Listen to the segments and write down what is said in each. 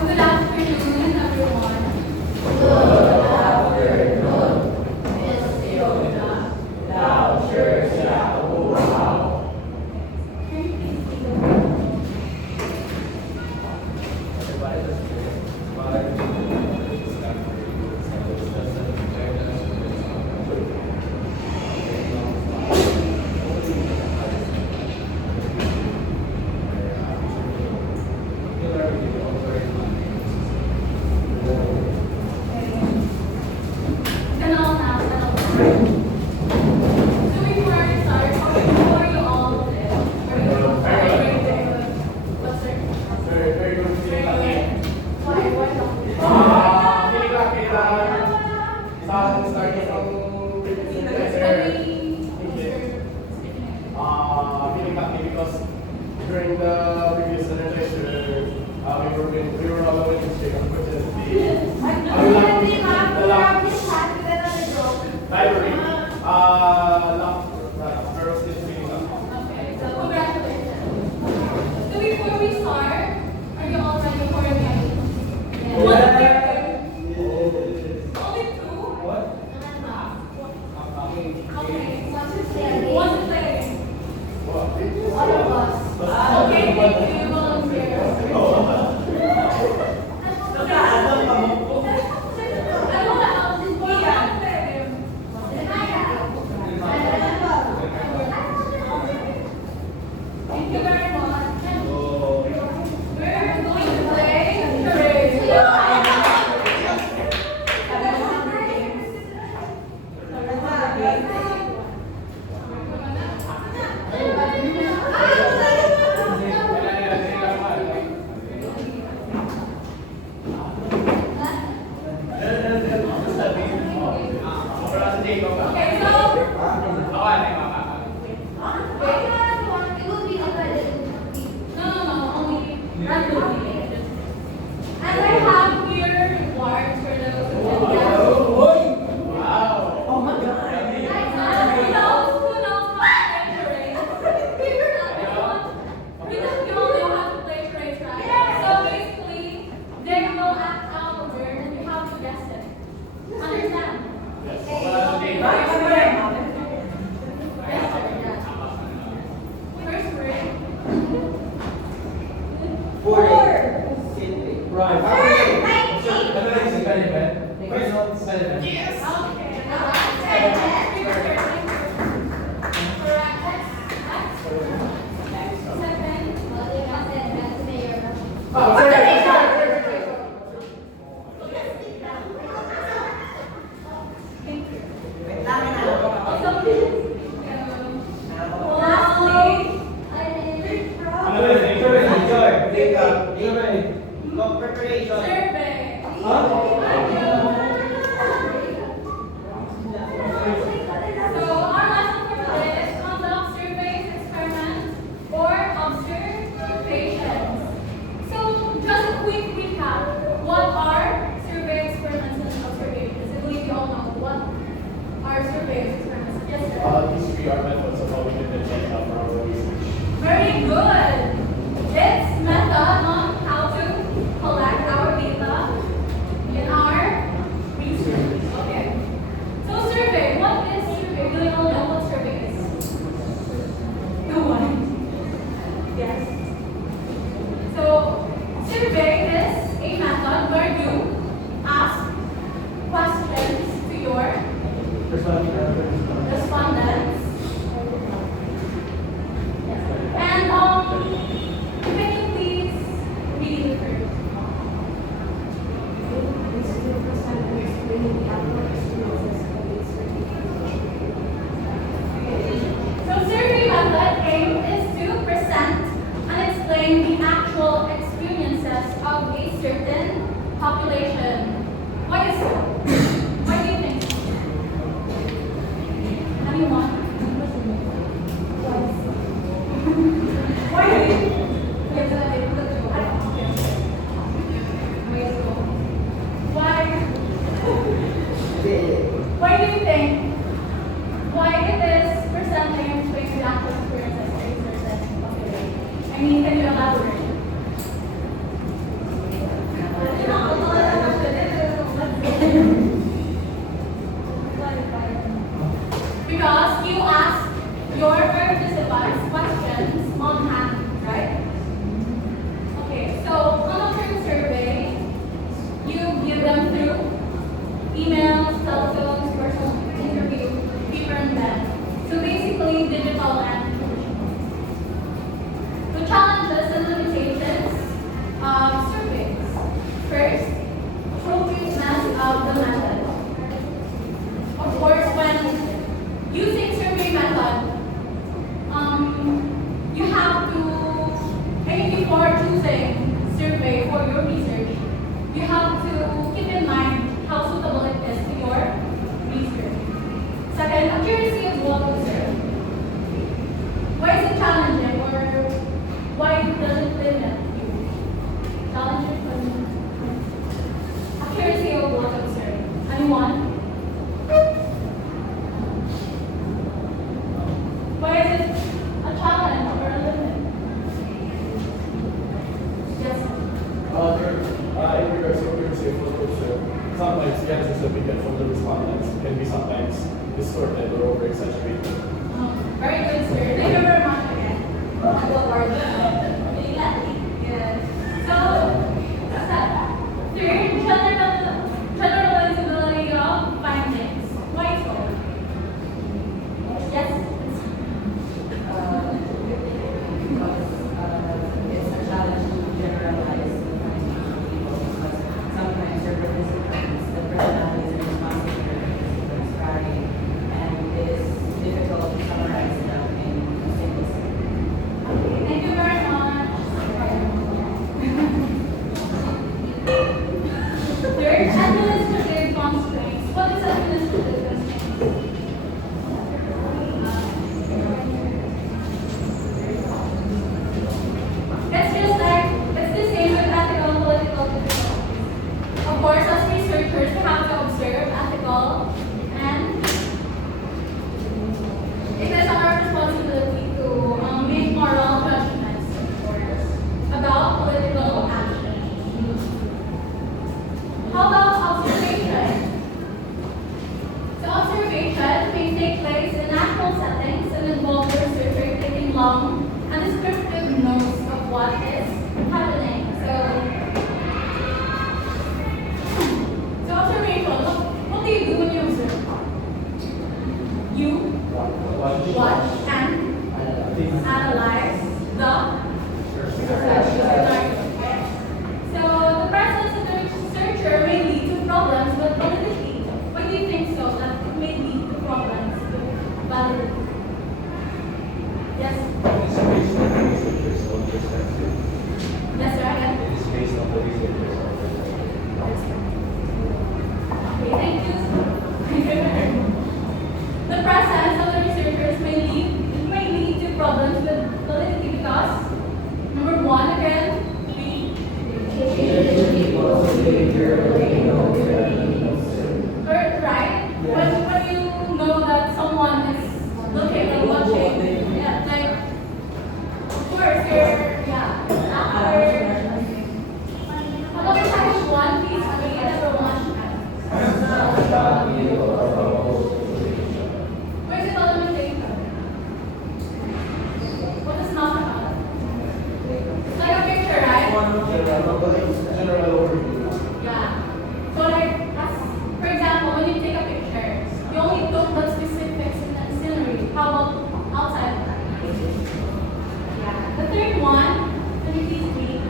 good afternoon, everyone. Because during the previous lecture, we were all over the state, unfortunately. I will not be the library. Girls is reading up. Okay, so congratulations. So before we start, are you all ready for a game? One picture. Only two? What? Okay. Want to play a game? Want to play a game? What? All of us. Okay, thank you, volunteers. I don't want to help this boy. I want to play a game. Thank you very much. We're going to play charades. Okay, so no, only randomly. And I have here rewards for those who can guess. Oh my god. Who knows how to play charades? Because you all know how to play charades, right? So basically, they will act out a word and you have to guess it. Understand? Yes, sir, yeah. First word. Right. Yes. Okay. Survey. So our lesson for today is conduct surveys, experiments, or observations. So just a quick recap. What are survey experiments and observations? I believe you all know what are survey experiments. Yes, sir. These three are methods of how we can check out our research. Very good. It's method on how to collect our data in our research. Okay. So survey. What is survey? Do you all know what survey is? No one. Yes. So survey is a method where you ask questions to your respondents. And can you please read it first? So survey method aim is to present and explain the actual experiences of a certain population. Why is so? Why do you think so? Anyone? Why do you think? Why do you think? Why it is presenting and explaining the actual experiences of a certain population? I mean, can you elaborate? the method. Of course, when using survey method, you have to, before choosing survey for your research, you have to keep in mind how suitable it is to your research. Second, accuracy of what observed. Why is it challenging, or why does it limit you? Challenging question. Accuracy of what observed. Anyone? Why is it a challenge or a limit? Yes. In regards to accuracy of what observed, sometimes the answers that we get from the respondents can be sometimes distorted or over-exaggerated. Very good, sir. Thank you very much again. On the word. Yes. So, third, generalizability of findings. Why so? Yes. It's a challenge to generalize the findings of people because sometimes their participants, the personalities and responsibilities are varying, and it is difficult to summarize them in a single sentence. Thank you very much. Third, administrative constraints. What is administrative constraints? It's just like, it's the same with ethical and political difficulties. Of course, as researchers, we have to observe ethical, and it is our responsibility to make moral judgments, of course, about political action. How about observation? So observation may take place in natural settings and involve the researcher taking long and descriptive notes of what is happening. So observation, what do you do when you observe? You watch and analyze the so the presence of the researcher may lead to problems with validity. Why do you think so? That it may lead to problems with validity. Yes? It's based on the researcher's own perspective. Yes, sir. Again. It is based on the researcher's own perspective. Okay, thank you. The presence of the researchers may lead to problems with validity because number one, again, right? When you know that someone is looking and watching, yeah, like, of course, after. How about the second one, please, read everyone. Where's the limitation? What is not about? Like a picture, right? General overview. Yeah. So like, for example, when you take a picture, you only took the specific scenery. How about outside of that? Yeah. The third one, can you please read?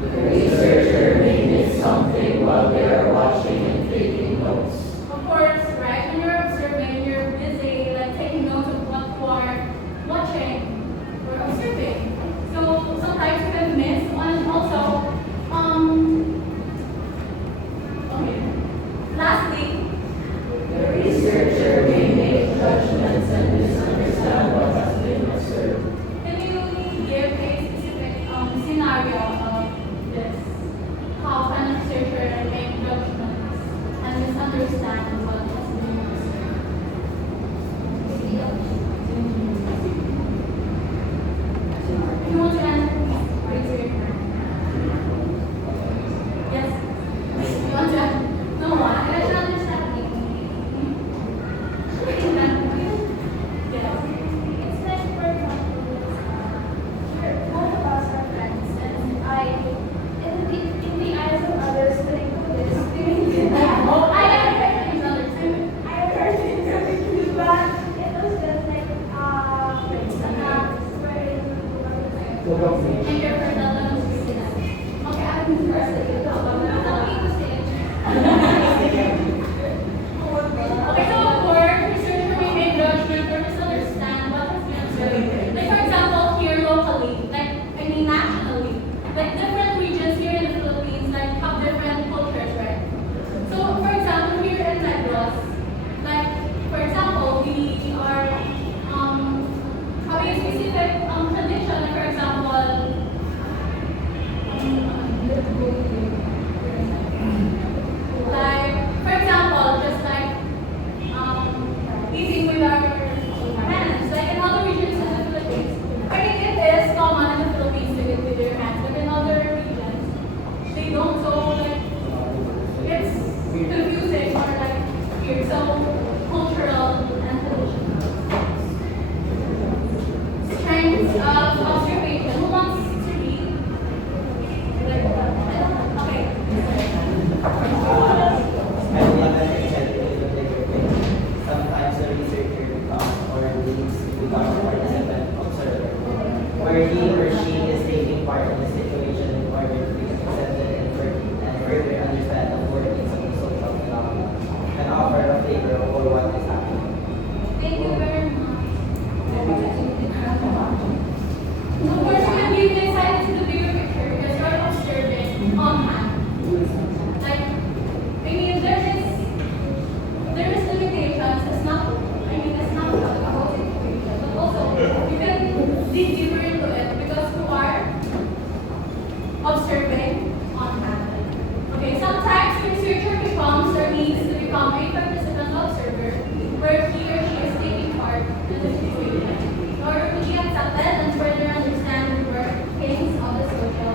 The researcher may miss something while they are watching and taking notes. Of course, right? When you're observing, you're busy like taking notes of what you are watching or observing. So sometimes you can miss, and also, okay. Lastly, The researcher may make judgments and misunderstand what has been observed. can you give a specific scenario of this? How can a researcher make judgments and misunderstand what has been observed? If you want to answer, please raise your hand. Yes? You want to answer? No, I can understand you. Yes. It's like, for example, both of us are friends, and in the eyes of others, when I do this, I am very misunderstood. I have heard things confused, but it was just like, Thank you for the demonstration. Okay, I'm interested in the further understand the workings of the social phenomena and offer a flavor of what is happening. Thank you very much. Of course, you can give insight into the bigger picture because you're observing on hand. Like, I mean, there is limitations. It's not about the whole situation, but also you can dig deeper into it because you are observing on hand. Okay, sometimes researcher becomes or needs to become a participant observer where he or she is taking part in the situation in order to be accepted and further understand the workings of the social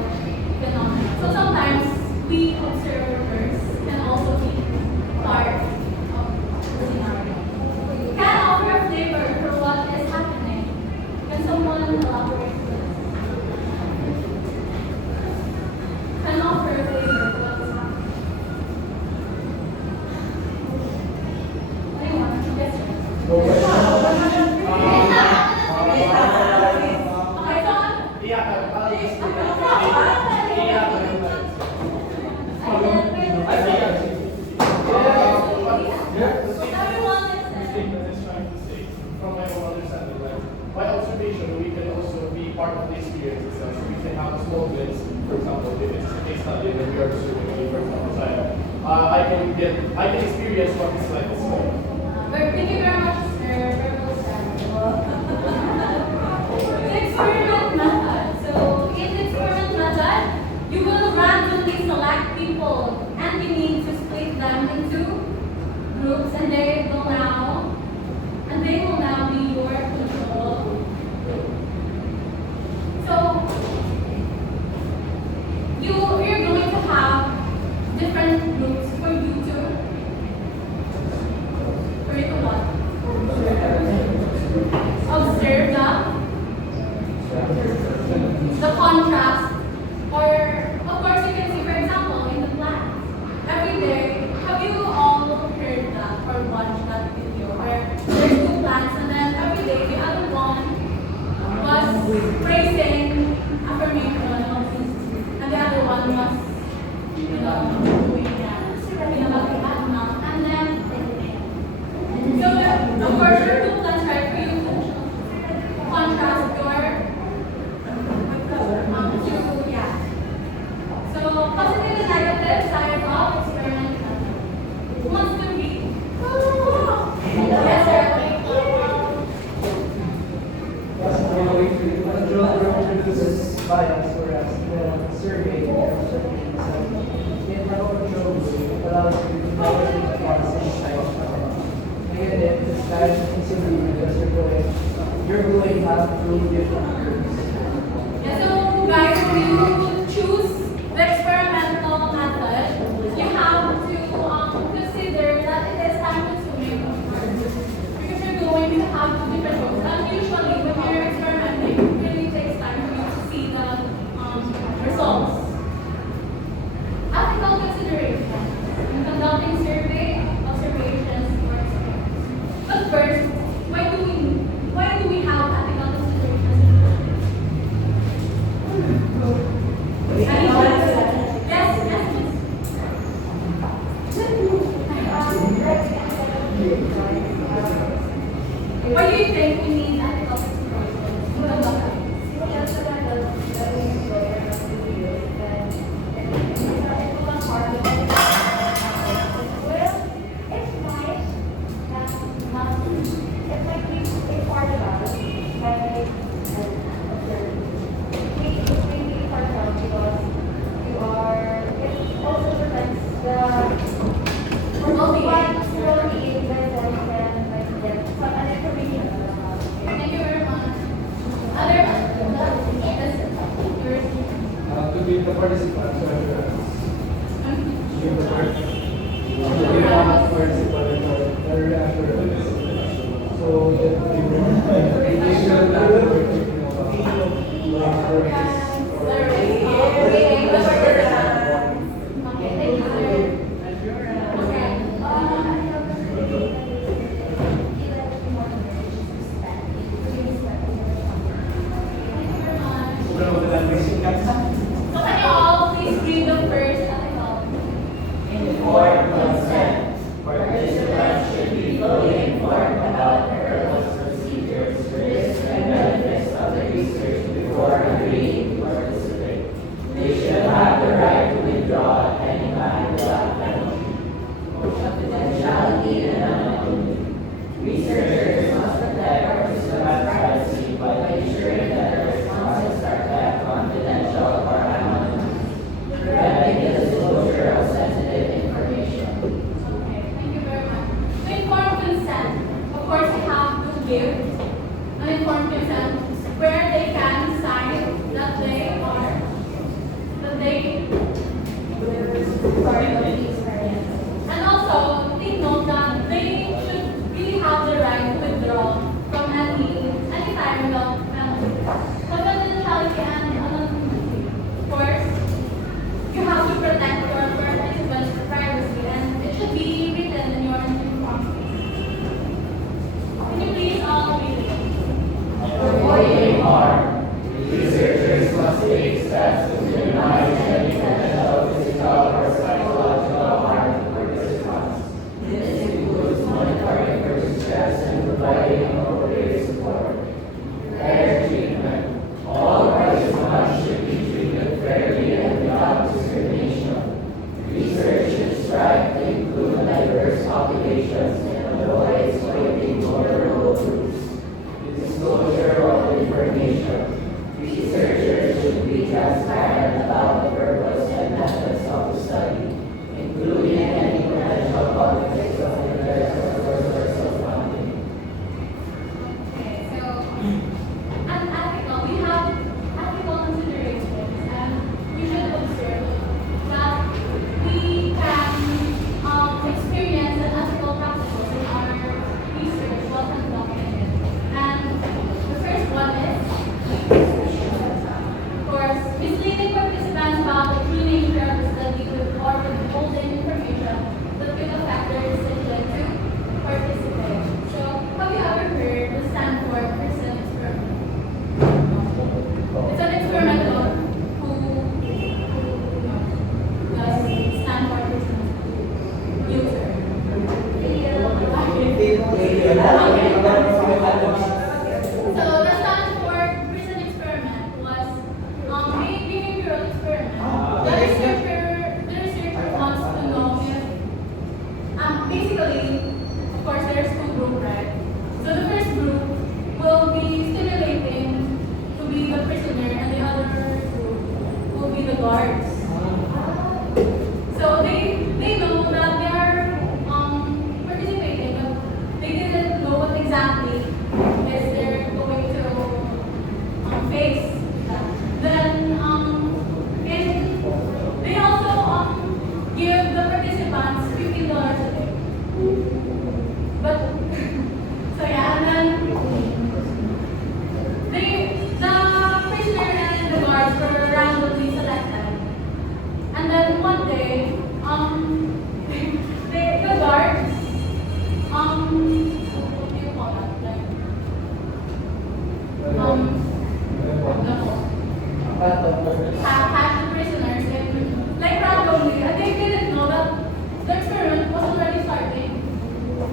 phenomenon. So sometimes we observers can also be part of the scenario. Can offer a flavor for what is happening. Can someone elaborate on this? Can offer a flavor for what is happening. Anyone? Yes, sir. Okay, John? Iya, kalau Everyone listen. that is trying to say, from my own understanding, like, by observation, we can also be part of the experience itself. So we can have a small glimpse, for example, if it's a case study and we are observing me, for example, so I can experience what it's like. Thank you very much, sir. Very well said. The experiment method. So, in the experiment method, you will randomly select people and you need to split them into groups and they will now be your control group. So, you're going to have different groups for you to what? Observe the contrast, or of course you can see, for example, in the plants. Every day, have you all heard that or watched that video where there's two plants and then every day the other one was praising affirmation and the other one was, doing and then so, of course, your two plans right for you contrast your yeah. So, positive and negative side of experiment. Who wants to read? Yes, sir. Introduces bias, whereas the survey it allows you to know the policy negative is that considering because you're going to have two different groups. Yeah, so guys, when you choose the experimental method, you have to consider that it is time consuming because you're going to have two different groups. And usually when you're experimenting, it really takes time for you to see the results. Ethical consideration in conducting survey, observations, or experiments. But first, why do we have ethical considerations? Why do you think we need ethical considerations? Thank you very much. Other To be the participant, so to be the participant, very accurate. So that they should not be thinking about part of the experience. And also, take note that they should really have the right to withdraw from any time without penalty. Confidentiality and anonymity. Of course, you have to protect your participants' privacy, and it should be written in your interview process. Can you please all read it? Avoiding harm. Researchers must take steps to minimize any potential physical or psychological harm to participants. This includes monitoring for distress and providing appropriate support. Fair treatment. All participants should be treated fairly and without discrimination. Research should strive to include diverse populations and avoid exploiting vulnerable groups. Disclosure of information. Researchers should be transparent about the purpose and methods of the study, including any potential conflicts of interest or sources of funding. Okay, so unethical. We have ethical considerations, and we should observe that we can experience unethical practices in our research while conducting it. And the first one is, of course, misleading participants about the true nature of the study or withholding information that could affect their decision to participate. So, have you ever heard the Stanford Prison Experiment? It's an experiment of who does Stanford Prison user. So the Stanford Prison Experiment was a behavioral experiment. The researcher wants to know if basically, of course, there's two groups, right? So the first group will be stimulating to be the prisoner, and the other group will be the guards. So they know that they are participating, but they didn't know what exactly is they're going to face. Then they also give the participants $50 a day. But so yeah, and then the prisoner and the guards were randomly selected. And then one day, the guards, what do you call that? Catch the prisoners in, like randomly, and they didn't know that the experiment was already starting.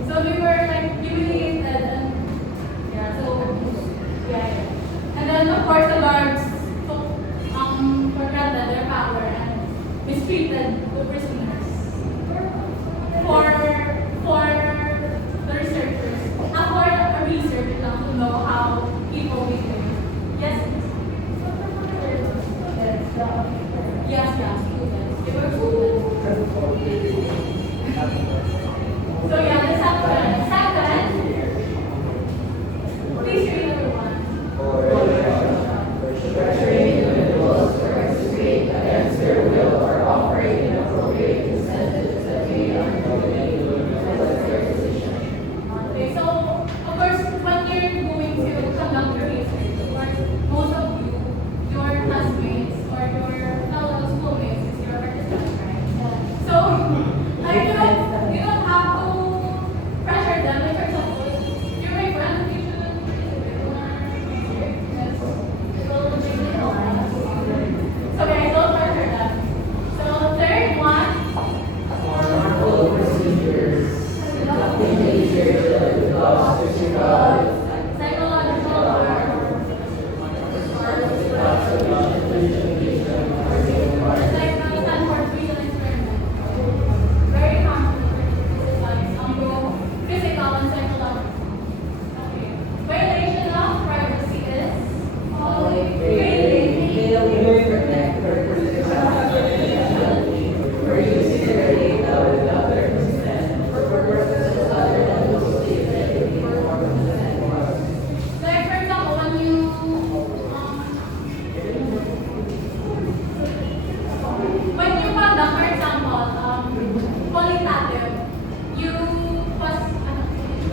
So they were like humiliated and yeah, so yeah. And then of course the guards took for granted their power and mistreated the prisoners. For the researchers, for a research to know how people behave. Yes. Yes, students. They were students. So yeah, the second, please read everyone. Pressuring individuals to participate against their will or offering inappropriate incentives that may unmotivate influence their decision. Okay, so of course, when you're going to conduct your research, of course, most of you, your classmates or your fellow schoolmates is your participants, right? So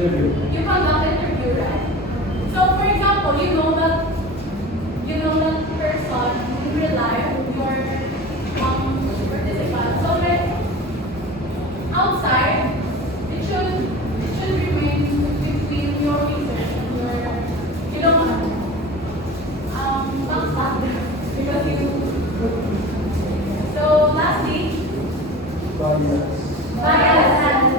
You conduct interview, right? So for example, you know that person in real life, your participant. So when outside, it should remain between your research and your you don't backstab because you. So lastly, bias and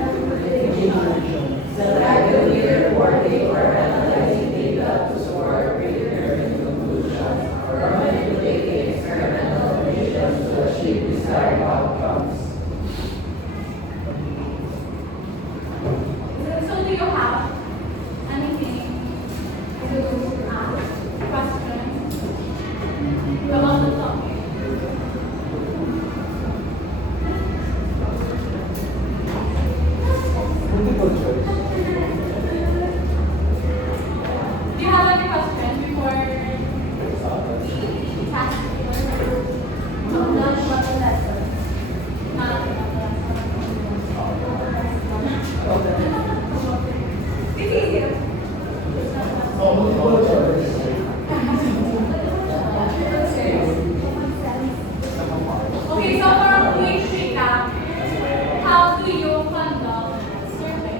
Selectively reporting or analyzing data to support predetermined conclusions or manipulating experimental conditions to achieve desired outcomes. so do you have anything to ask questions about the topic? Multiple choice. Do you have any questions before we task None about the lesson. It's easier. Multiple choice. Okay, so for a quick recap, how do you conduct survey?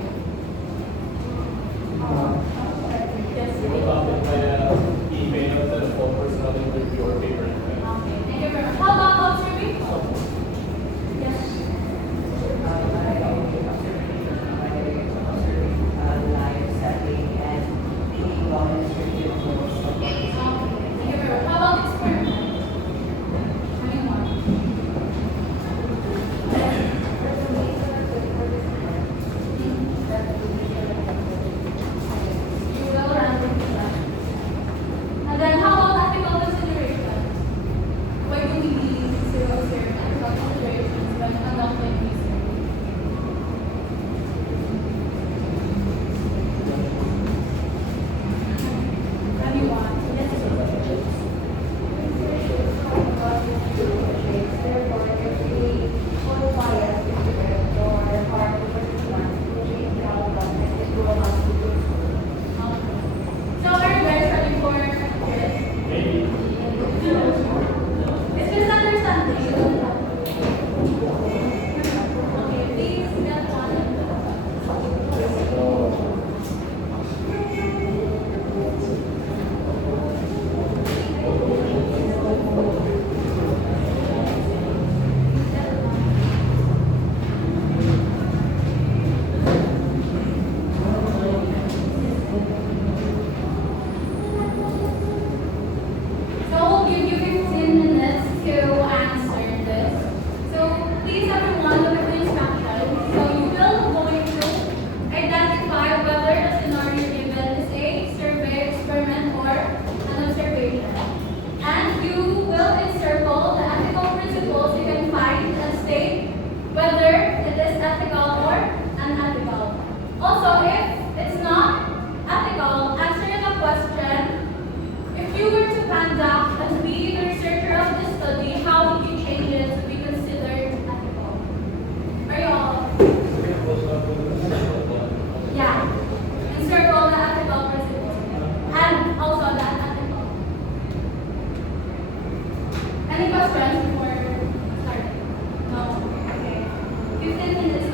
Yes, We will conduct via email, telephone, personal interview, or paper. okay, thank you very much. How about survey? Yes. Live setting and taking administrative notes of what is Okay, thank you very much. How about experiment? Anyone? You will randomly select. And then how about ethical considerations? Why do we need to observe ethical considerations when conducting research? Anyone? So are you guys ready for this? Maybe. It's misunderstanding. Okay, please get one. So we'll give you 15 minutes to answer this. So please everyone look at the instructions. So you will going to identify whether the scenario given is a survey, experiment, or an observation. And you will encircle the ethical principles you can find and state whether it is ethical or unethical. Also, if it's not ethical, answer the question. If you were to conduct and be the researcher of this study, how would you change it to be considered ethical? Are you all? Yeah. Encircle the ethical principles. And also the unethical. Any questions before starting? No? Okay. 15 minutes